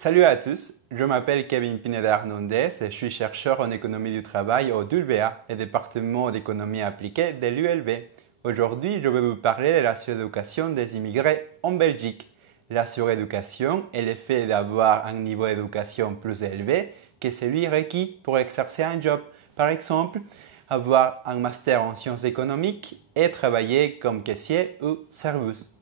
Salut à tous, je m'appelle Kevin Pineda Hernandez et je suis chercheur en économie du travail au DULBA et département d'économie appliquée de l'ULB. Aujourd'hui, je vais vous parler de la suréducation des immigrés en Belgique. La suréducation est le fait d'avoir un niveau d'éducation plus élevé que celui requis pour exercer un job. Par exemple, avoir un master en sciences économiques et travailler comme caissier ou serveuse.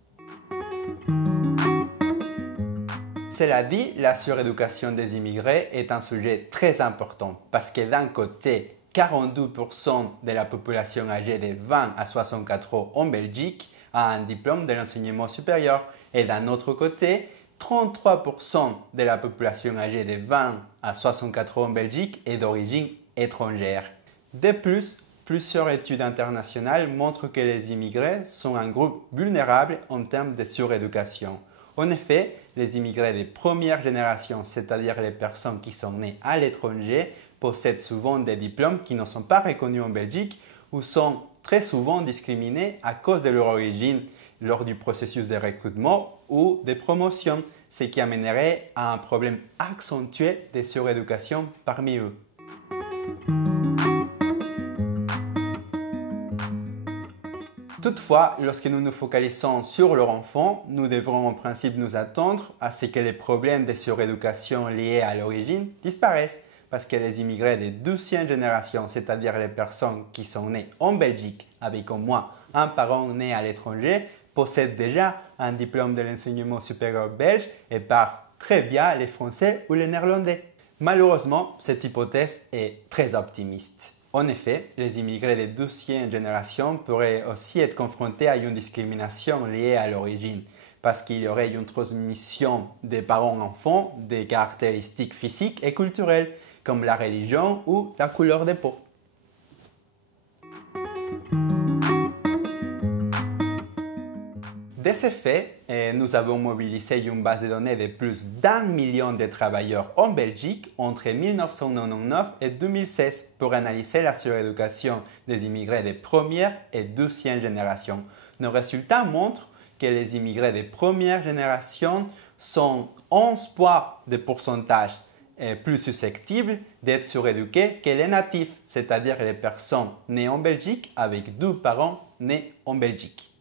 Cela dit, la suréducation des immigrés est un sujet très important parce que d'un côté, 42% de la population âgée de 20 à 64 ans en Belgique a un diplôme de l'enseignement supérieur et d'un autre côté, 33% de la population âgée de 20 à 64 ans en Belgique est d'origine étrangère. De plus, plusieurs études internationales montrent que les immigrés sont un groupe vulnérable en termes de suréducation. En effet, les immigrés de première génération, c'est-à-dire les personnes qui sont nées à l'étranger, possèdent souvent des diplômes qui ne sont pas reconnus en Belgique ou sont très souvent discriminés à cause de leur origine lors du processus de recrutement ou de promotion, ce qui amènerait à un problème accentué de suréducation parmi eux. Toutefois, lorsque nous nous focalisons sur leur enfant, nous devrons en principe nous attendre à ce que les problèmes de suréducation liés à l'origine disparaissent, parce que les immigrés de 12e génération, c'est-à-dire les personnes qui sont nées en Belgique avec au moins un parent né à l'étranger, possèdent déjà un diplôme de l'enseignement supérieur belge et parlent très bien les français ou les néerlandais. Malheureusement, cette hypothèse est très optimiste. En effet, les immigrés de 12e génération pourraient aussi être confrontés à une discrimination liée à l'origine, parce qu'il y aurait une transmission des parents-enfants des caractéristiques physiques et culturelles, comme la religion ou la couleur de peau. De ce fait, nous avons mobilisé une base de données de plus d'1 million de travailleurs en Belgique entre 1999 et 2016 pour analyser la suréducation des immigrés de première et deuxième génération. Nos résultats montrent que les immigrés de première génération sont 11 points de pourcentage plus susceptibles d'être suréduqués que les natifs, c'est-à-dire les personnes nées en Belgique avec 2 parents nés en Belgique.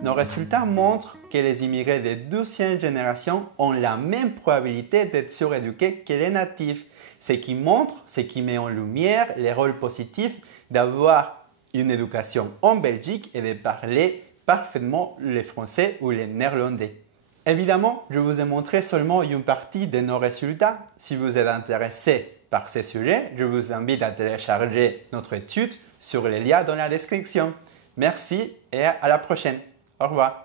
Nos résultats montrent que les immigrés de 12e génération ont la même probabilité d'être suréduqués que les natifs, ce qui met en lumière les rôles positifs d'avoir une éducation en Belgique et de parler parfaitement le français ou le néerlandais. Évidemment, je vous ai montré seulement une partie de nos résultats. Si vous êtes intéressé par ces sujets, je vous invite à télécharger notre étude sur les liens dans la description. Merci et à la prochaine. Au revoir.